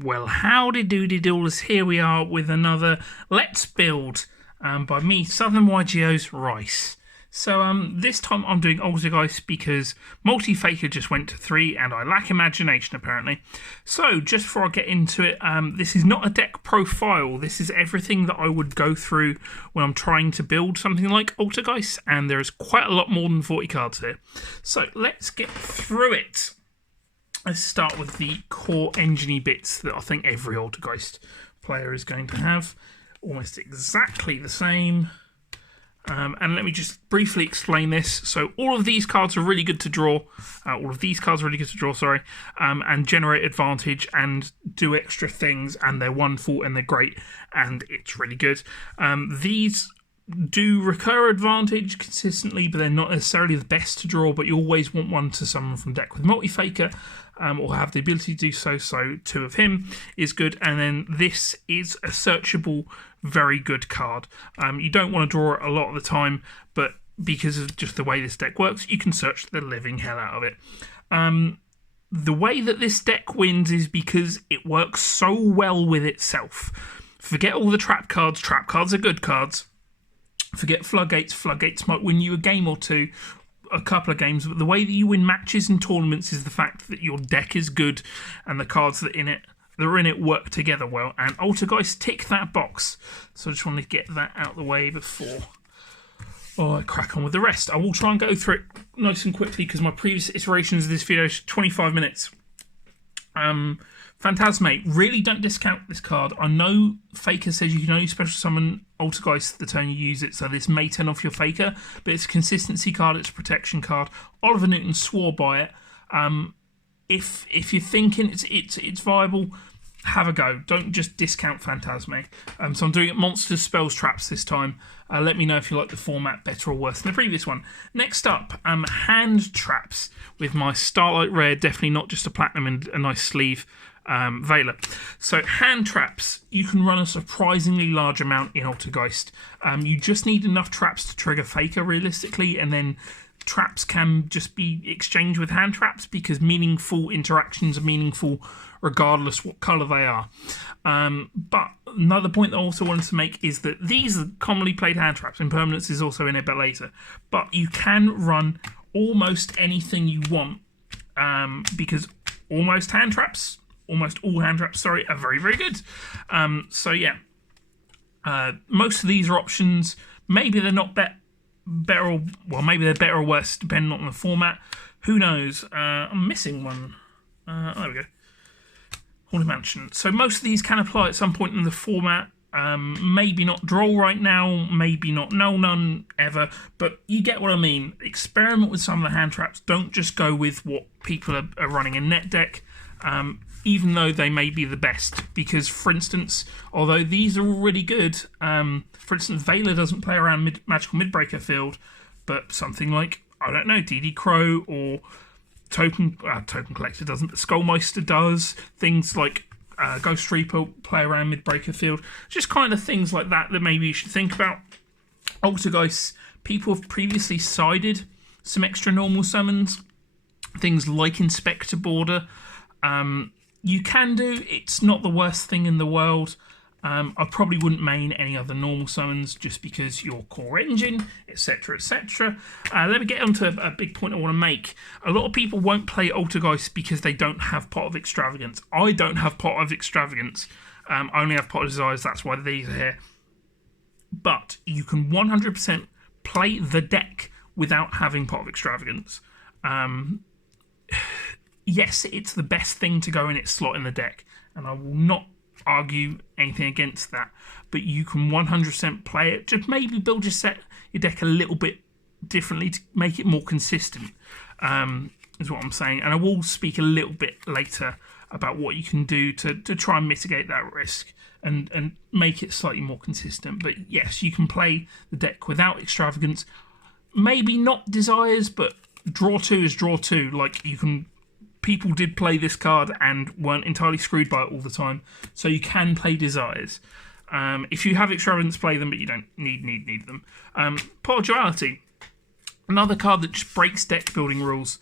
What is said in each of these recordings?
Well, howdy doody doodles, here we are with another Let's Build by me, Southern YGO's Rice. So this time I'm doing Alterguiest because multi-faker just went to 3 and I lack imagination apparently. So just before I get into it, this is not a deck profile, this is everything that I would go through when I'm trying to build something like Alterguiest, and there's quite a lot more than 40 cards here. So let's get through it. Let's start with the core engine bits that I think every Altergeist player is going to have. Almost exactly the same. And let me just briefly explain this. So all of these cards are really good to draw. And generate advantage and do extra things. And they're wonderful and they're great. And it's really good. These do recur advantage consistently, but they're not necessarily the best to draw, but you always want one to summon from deck with multi-faker, or have the ability to do so, so 2 of him is good, and then this is a searchable, very good card. You don't want to draw it a lot of the time, but because of just the way this deck works, you can search the living hell out of it. The way that this deck wins is because it works so well with itself. Forget all the trap cards are good cards. Forget floodgates. Floodgates might win you a game or two, a couple of games, but the way that you win matches and tournaments is the fact that your deck is good and the cards that are in it work together well. And Altergeist tick that box. So I just want to get that out of the way before I crack on with the rest. I will try and go through it nice and quickly because my previous iterations of this video is 25 minutes. Phantasmate, really don't discount this card. I know Faker says you can only special summon Altergeist the turn you use it, so this may turn off your Faker, but it's a consistency card, it's a protection card. Oliver Newton swore by it. If you're thinking it's viable, have a go. Don't just discount Phantasmate. So I'm doing it monsters, spells, traps this time. Let me know if you like the format better or worse than the previous one. Next up, hand traps with my Starlight Rare, definitely not just a platinum and a nice sleeve. Veiler. So hand traps, you can run a surprisingly large amount in Altergeist. You just need enough traps to trigger Faker realistically, and then traps can just be exchanged with hand traps because meaningful interactions are meaningful regardless what colour they are. But another point that I also wanted to make is that these are commonly played hand traps. Impermanence is also in it, but later. But you can run almost anything you want because almost all hand traps, are very, very good. So yeah, most of these are options. Maybe they're not better, maybe they're better or worse depending on the format. Who knows? I'm missing one. There we go. Haunted Mansion. So most of these can apply at some point in the format. Maybe not draw right now, maybe not none ever, but you get what I mean. Experiment with some of the hand traps. Don't just go with what people are running in net deck. Even though they may be the best, because for instance, although these are all really good, for instance, Veiler doesn't play around Magical Midbreaker Field, but something like, I don't know, DD Crow or Token Collector doesn't, but Skullmeister does. Things like Ghost Reaper play around Midbreaker Field. Just kind of things like that maybe you should think about. Altergeist, people have previously sided some extra normal summons, things like Inspector Border. You can do, it's not the worst thing in the world. I probably wouldn't main any other normal summons just because your core engine, etc, etc. Let me get on to a big point I want to make. A lot of people won't play Altergeist because they don't have Pot of Extravagance. I don't have Pot of Extravagance. I only have Pot of Desires, that's why these are here. But you can 100% play the deck without having Pot of Extravagance. Yes, it's the best thing to go in its slot in the deck, and I will not argue anything against that, but you can 100% play it. Just maybe build your deck a little bit differently to make it more consistent, is what I'm saying. And I will speak a little bit later about what you can do to try and mitigate that risk and make it slightly more consistent. But yes, you can play the deck without Extravagance. Maybe not Desires, but draw 2 is draw 2. Like, you can... People did play this card and weren't entirely screwed by it all the time, so you can play Desires. If you have Extravagance, play them, but you don't need them. Pot of Duality, another card that just breaks deck building rules.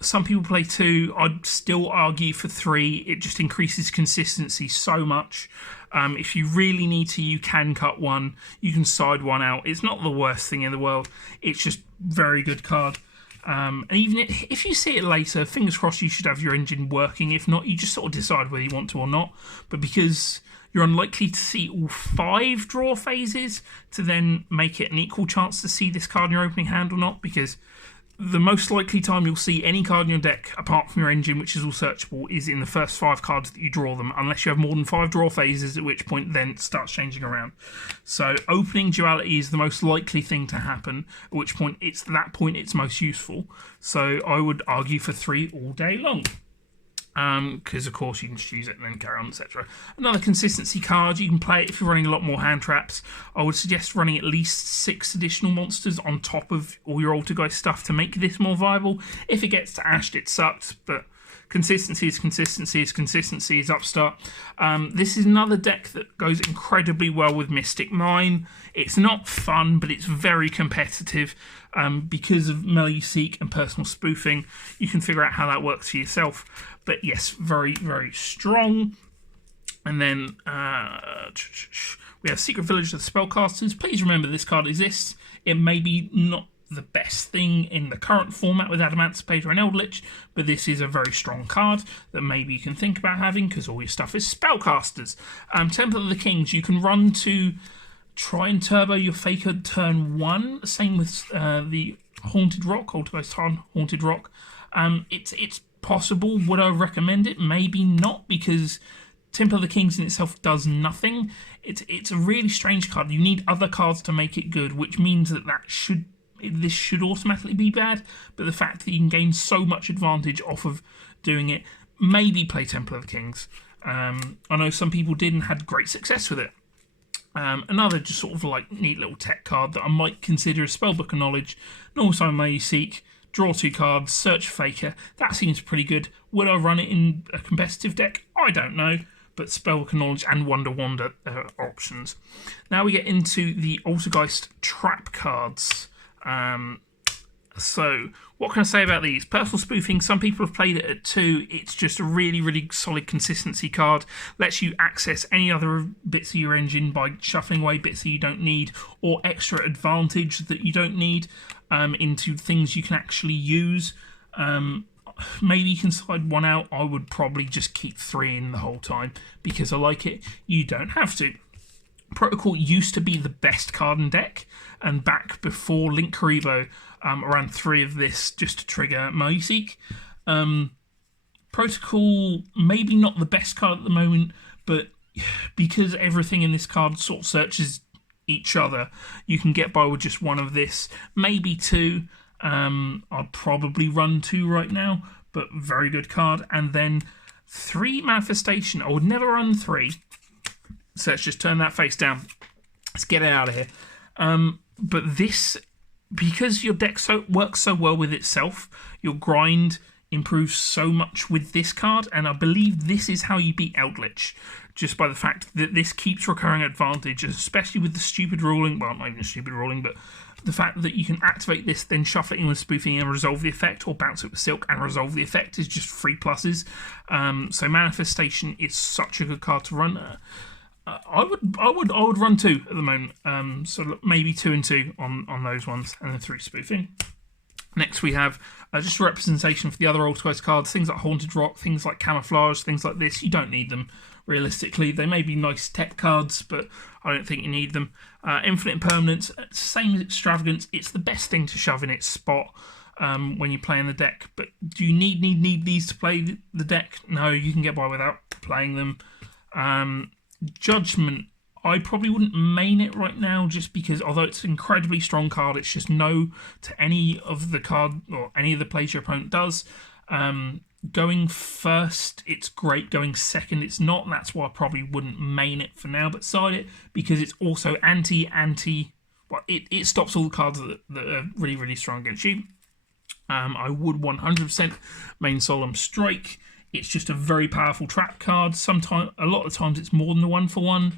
Some people play 2. I'd still argue for 3. It just increases consistency so much. If you really need to, you can cut 1. You can side 1 out. It's not the worst thing in the world. It's just very good card. And even if you see it later, fingers crossed you should have your engine working. If not, you just sort of decide whether you want to or not. But because you're unlikely to see all 5 draw phases to then make it an equal chance to see this card in your opening hand or not, because the most likely time you'll see any card in your deck, apart from your engine, which is all searchable, is in the first 5 cards that you draw them, unless you have more than 5 draw phases, at which point then it starts changing around. So opening duality is the most likely thing to happen, at which point it's most useful. So I would argue for 3 all day long. Because of course you can just use it and then carry on, etc. Another consistency card, you can play it if you're running a lot more hand traps. I would suggest running at least 6 additional monsters on top of all your Altergeist stuff to make this more viable. If it gets to Ashed, it sucks, but consistency is consistency is consistency is upstart. This is another deck that goes incredibly well with Mystic Mine. It's not fun, but it's very competitive. Because of Melee Seek and personal spoofing, you can figure out how that works for yourself. But yes, very, very strong. And then we have Secret Village of the Spellcasters. Please remember this card exists. It may be not the best thing in the current format with Adamancipator and Eldritch, but this is a very strong card that maybe you can think about having because all your stuff is Spellcasters. Temple of the Kings, you can run to try and turbo your Faker turn 1. Same with the Haunted Rock, Alterguiest Haunted Rock. It's possible. Would I recommend it? Maybe not, because Temple of the Kings in itself does nothing. It's a really strange card. You need other cards to make it good, which means this should automatically be bad. But the fact that you can gain so much advantage off of doing it, maybe play Temple of the Kings. I know some people did and had great success with it. Another just sort of like neat little tech card that I might consider is Spellbook of Knowledge. And also Melee Seek, draw 2 cards, search Faker. That seems pretty good. Would I run it in a competitive deck? I don't know. But Spellbook of Knowledge and Wonder Wander options. Now we get into the Altergeist trap cards. So, what can I say about these? Personal spoofing, some people have played it at 2. It's just a really, really solid consistency card. Lets you access any other bits of your engine by shuffling away bits that you don't need, or extra advantage that you don't need into things you can actually use. Maybe you can side 1 out. I would probably just keep 3 in the whole time because I like it. You don't have to. Protocol used to be the best card in deck, and back before Link Karibo, around 3 of this just to trigger Melee Seek. Protocol, maybe not the best card at the moment, but because everything in this card sort of searches each other, you can get by with just 1 of this, maybe 2. I'd probably run 2 right now, but very good card. And then 3 Manifestation. I would never run 3. So let's just turn that face down. Let's get it out of here. But this, because your deck works so well with itself, your grind improves so much with this card, and I believe this is how you beat Eldritch, just by the fact that this keeps recurring advantage, especially with the stupid ruling, well, not even stupid ruling, but the fact that you can activate this, then shuffle it in with spoofing and resolve the effect, or bounce it with Silk and resolve the effect is just 3 pluses. So Manifestation is such a good card to run. I would run 2 at the moment. So maybe 2 and 2 on those ones, and then 3 spoofing. Next we have just a representation for the other Altergeist cards, things like Haunted Rock, things like Camouflage, things like this. You don't need them, realistically. They may be nice tech cards, but I don't think you need them. Infinite Impermanence, same as Extravagance. It's the best thing to shove in its spot when you play in the deck. But do you need these to play the deck? No, you can get by without playing them. Judgment, I probably wouldn't main it right now, just because although it's an incredibly strong card, it's just no to any of the card or any of the plays your opponent does. Going first, it's great. Going second, it's not. And that's why I probably wouldn't main it for now, but side it because it's also anti. Well, it stops all the cards that are really, really strong against you. I would 100% main Solemn Strike. It's just a very powerful trap card. A lot of times, it's more than the 1-for-1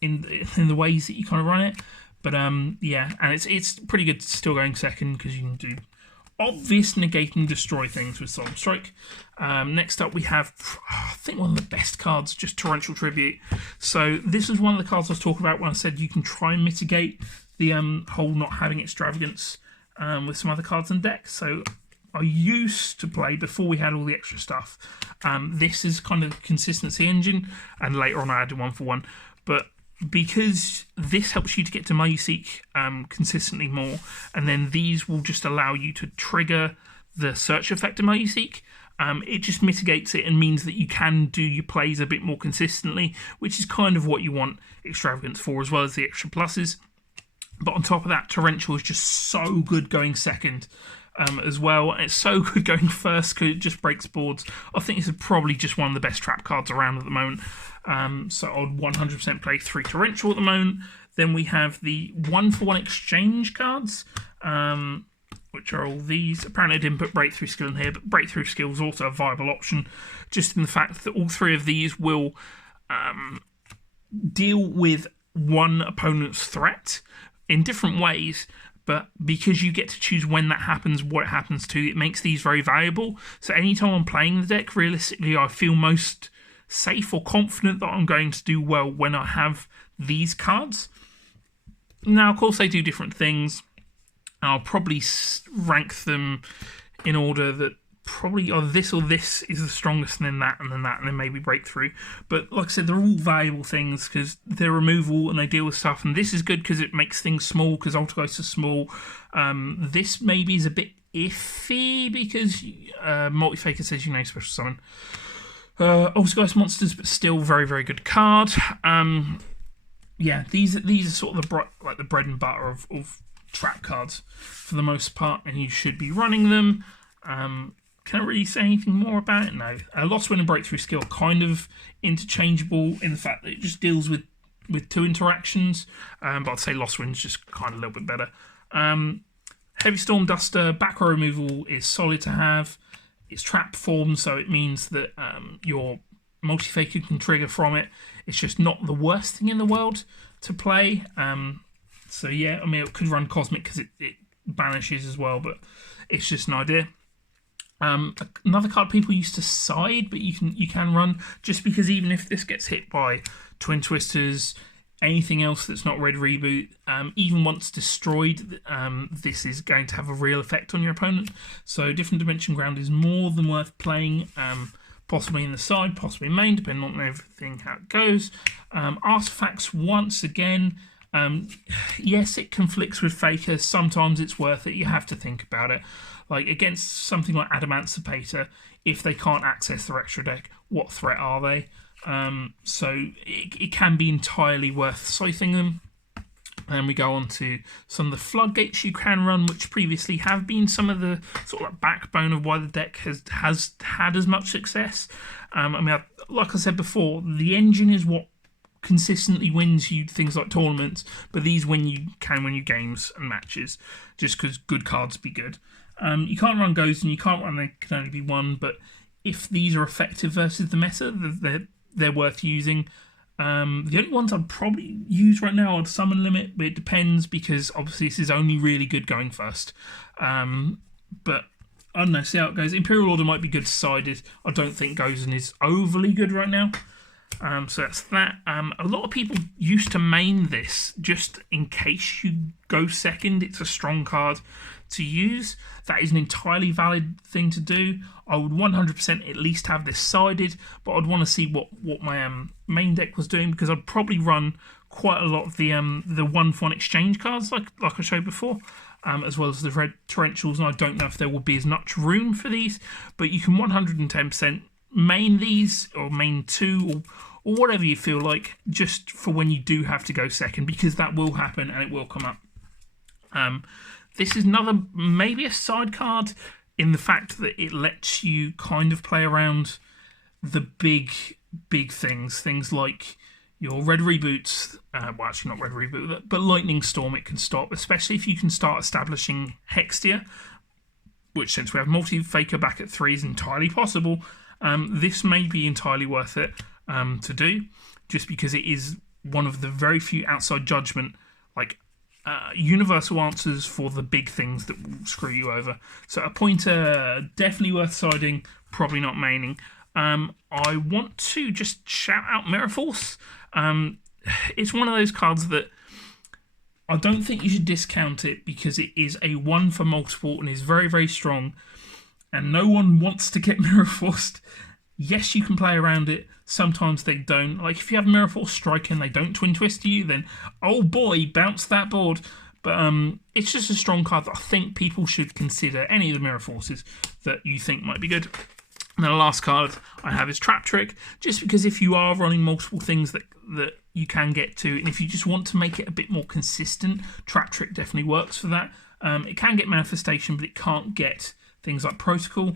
in the ways that you kind of run it. But yeah, and it's pretty good still going second because you can do obvious negate and destroy things with Solemn Strike. Next up we have, I think one of the best cards, just Torrential Tribute. So this is one of the cards I was talking about when I said you can try and mitigate the whole not having extravagance with some other cards in deck. So I used to play, before we had all the extra stuff, this is kind of the consistency engine, and later on I added 1-for-1. But because this helps you to get to Seek consistently more, and then these will just allow you to trigger the search effect of Seek, it just mitigates it and means that you can do your plays a bit more consistently, which is kind of what you want extravagance for, as well as the extra pluses. But on top of that, Torrential is just so good going second as well. And it's so good going first because it just breaks boards. I think this is probably just one of the best trap cards around at the moment. So I would 100% play 3 Torrential at the moment. Then we have the 1-for-1 exchange cards, which are all these. Apparently I didn't put Breakthrough Skill in here, but Breakthrough Skill is also a viable option, just in the fact that all 3 of these will deal with one opponent's threat in different ways, but because you get to choose when that happens, what it happens to, it makes these very valuable. So anytime I'm playing the deck, realistically, I feel most safe or confident that I'm going to do well when I have these cards. Now, of course, they do different things. I'll probably rank them in order that probably this or this is the strongest, and then that, and then that, and then maybe Breakthrough. But like I said, they're all valuable things because they're removal and they deal with stuff. And this is good because it makes things small, because Altergeist is small. This maybe is a bit iffy because Multi-Faker says special summon. Altergeist monsters, but still very, very good card. Yeah, these are sort of the bread and butter of trap cards for the most part, and you should be running them. Can't really say anything more about it, no. Lost Win and Breakthrough Skill kind of interchangeable in the fact that it just deals with 2 interactions, but I'd say Lost Win's just kind of a little bit better. Heavy Storm Duster, back row removal is solid to have. It's trap form, so it means that your Multi-Faker can trigger from it. It's just not the worst thing in the world to play. So yeah, I mean, it could run Cosmic because it banishes as well, but it's just an idea. Another card people used to side, but you can run, just because even if this gets hit by Twin Twisters, anything else that's not Red Reboot, even once destroyed, this is going to have a real effect on your opponent. So Different Dimension Ground is more than worth playing, possibly in the side, possibly main, depending on everything, how it goes. Artifacts, once again, yes, it conflicts with Faker. Sometimes it's worth it. You have to think about it. Like against something like Adamantipator, if they can't access their extra deck, what threat are they? So it can be entirely worth scything them. And we go on to some of the floodgates you can run, which previously have been some of the sort of backbone of why the deck has had as much success. I mean, like I said before, the engine is what consistently wins you things like tournaments, but these can win you games and matches just because good cards be good. You can't run Ghosts and you can't run, they can only be one, but if these are effective versus the meta, they're worth using. The only ones I'd probably use right now are Summon Limit, but it depends because obviously this is only really good going first. But I don't know, see how it goes. Imperial Order might be good sided. I don't think Gozen is overly good right now. So that's that. A lot of people used to main this just in case you go second. It's a strong card to use. That is an entirely valid thing to do. I would 100% at least have this sided, but I'd want to see what my main deck was doing, because I'd probably run quite a lot of the 1-for-1 exchange cards like I showed before, as well as the red torrentials, and I don't know if there will be as much room for these, but you can 110% main these, or main 2, or whatever you feel like, just for when you do have to go second, because that will happen and it will come up. This is another, maybe a side card in the fact that it lets you kind of play around the big things like your red reboots, well actually not red reboot, but lightning storm it can stop, especially if you can start establishing Hextia, which since we have multi-faker back at 3 is entirely possible. This may be entirely worth it to do, just because it is one of the very few outside judgment, like universal answers for the big things that will screw you over. So a pointer, definitely worth siding, probably not maining. I want to just shout out Mirror Force. It's one of those cards that I don't think you should discount it because it is a 1 for multiple and is very, very strong. And no one wants to get Mirror Forced. Yes, you can play around it. Sometimes they don't. Like if you have Mirror Force Strike and they don't Twin Twist you, then oh boy, bounce that board. But it's just a strong card that I think people should consider any of the Mirror Forces that you think might be good. And then the last card I have is Trap Trick, just because if you are running multiple things that you can get to, and if you just want to make it a bit more consistent, Trap Trick definitely works for that. It can get Manifestation, but it can't get things like Protocol.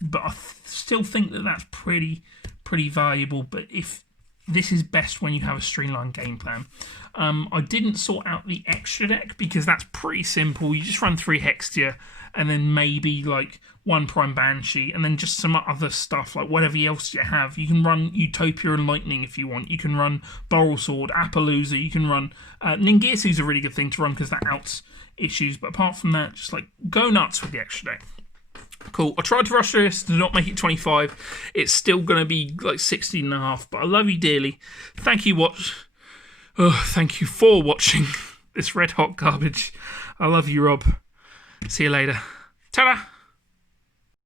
But I still think that that's pretty valuable. But if this is best when you have a streamlined game plan. I didn't sort out the extra deck because that's pretty simple. You just run 3 Hextia and then maybe like 1 Prime Banshee and then just some other stuff like whatever else you have. You can run Utopia and Lightning if you want. You can run Boral Sword, Appaloosa. You can run Ningirsu's a really good thing to run because that outs issues. But apart from that, just like go nuts with the extra deck. Cool. I tried to rush this to not make it 25. It's still going to be like 16.5, but I love you dearly. Thank you thank you for watching this red hot garbage. I love you, Rob. See you later. Ta-da!